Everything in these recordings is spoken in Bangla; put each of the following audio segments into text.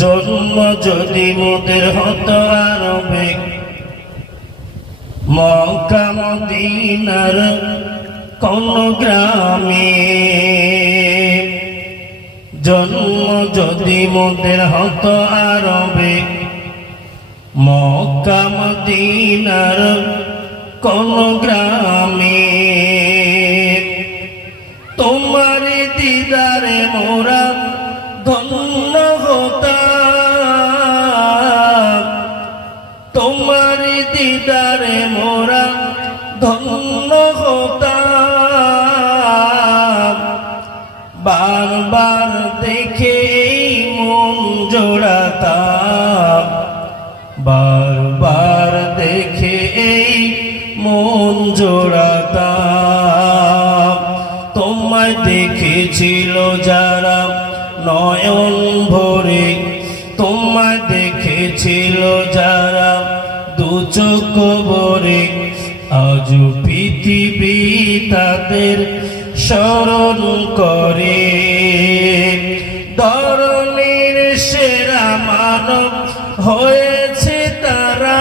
জন্ম যদি মোদের হতো আরবে, মক্কা মদিনার কোন গ্রামে। জন্ম যদি মোদের হতো আরবে, মক্কা মদিনার কোন গ্রামে। তোমার দিদারে মোরা ধন্য হতাম, তোমার দিদারে মোরা ধন্য হতাম। বারবার দেখে মন জোড়াতাম, বারবার দেখে মন জোড়াতাম। তোমায় দেখেছিল যারা নয়ন ভরে, তোমায় দেখেছিল যারা দু চোখ ভরে, আজ পৃথিবী তাদের স্মরণ করে। ধরনের সেরা মানব হয়েছে তারা,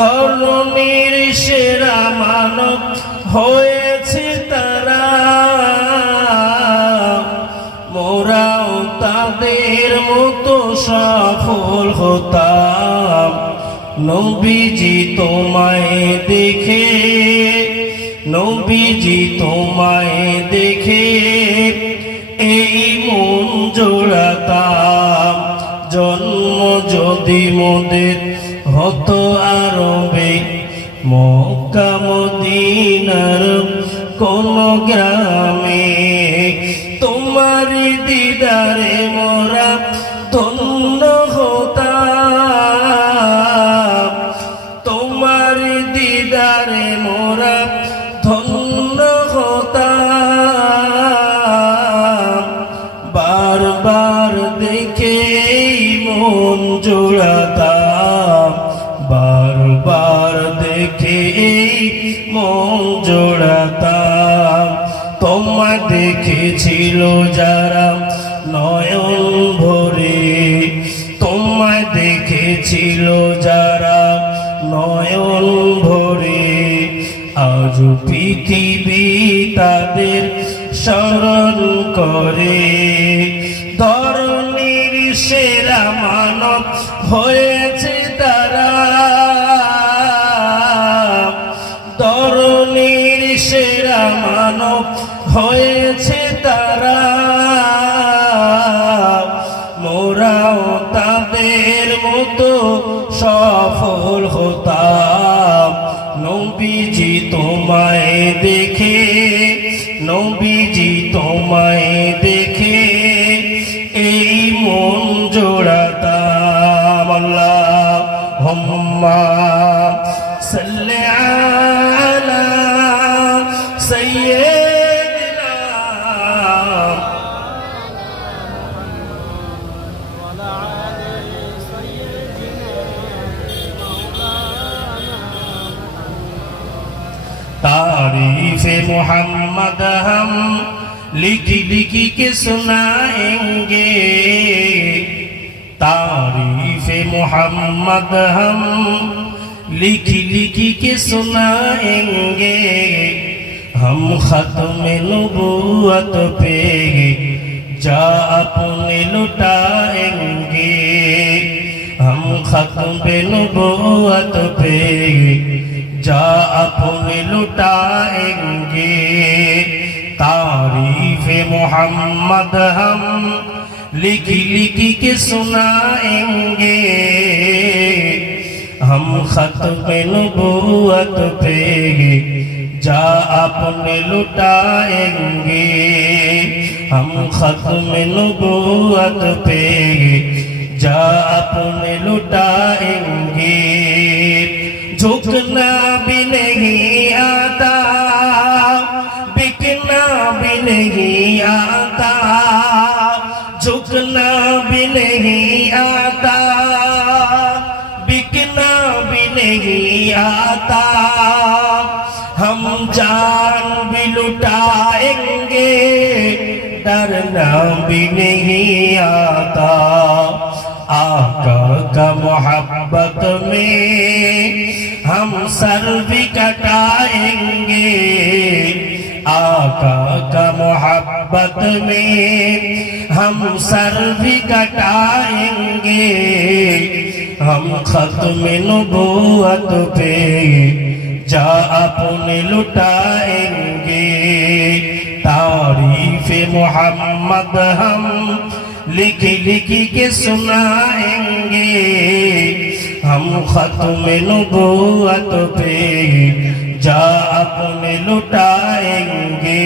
ধরনের সেরা মানব হয়েছে তারা। মোরাও তাদের মতো সফল হতাম, নবীজি তোমায় দেখে, নবীজি তোমায় দেখে এই মন জোড়াতাম। জন্ম যদি মোদের হতো আরবে, মক্কা মদিনার কোন গ্রামে। তোমার দিদারে মোরা ধন্য হতাম, তোমার দিদারে মোরা ধন্য হতাম। বারবার দেখে মন জোড়াতাম, বারবার দেখে মন জোড়াতাম। তোমায় দেখেছিল যারা নয়ন ভরে, তোমায় দেখেছিল যারা নয়ন ভরে, আজ পৃথিবী তাদের স্মরণ করে। ধরনের সেরা মানব হয়েছে তারা, ধরনের সেরা মানব হয়েছে তারা। মোরাও তাদের মতো সফল হতাম, নবীজি তোমায় দেখে, নবীজি তোমায় দেখে এই মন জোড়াতাম। আল্লাহুম্মা সাল্লি আলা সাইয়্যিদিনা ওয়ালা আলি সাইয়্যিদিনা মাওলানা। तारीफ़े मोहम्मद हम लिख लिख के सुनाएंगे, तारीफ़े मोहम्मद हम लिख लिख के सुनाएंगे। हम ख़त्म नबूवत पे जा अपने लुटाएंगे, हम ख़त्म नबूवत पे जा अपने लुटाएंगे। तारीफ़े मोहम्मद हम लिख लिख के सुनाएंगे, हम ख़त्म नबूवत पे जा अपने लुटाएंगे, हम ख़त्म नबूवत पे जा अपने लुटाएंगे। झुकना भी नहीं आता, बिकना भी नहीं आता, झुकना भी नहीं आता, बिकना भी नहीं आता। हम जान भी लुटाएंगे, डरना भी नहीं आता। आका का मोहब्बत में हम सर भी कटाएंगे, आका का मोहब्बत में हम सर भी कटाएंगे। हम खत्म नबूवत पे जा अपने लुटाएंगे। तारीफ मोहम्मद हम लिख लिख के सुनाएंगे। हम खत्म नबूवत पे जा अपने लुटाएंगे।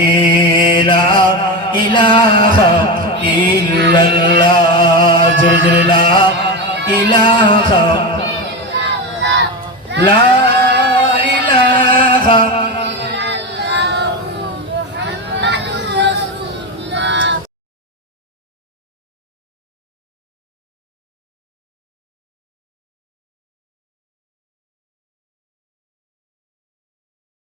ला इलाहा इल्लल्लाह, ला इलाहा ला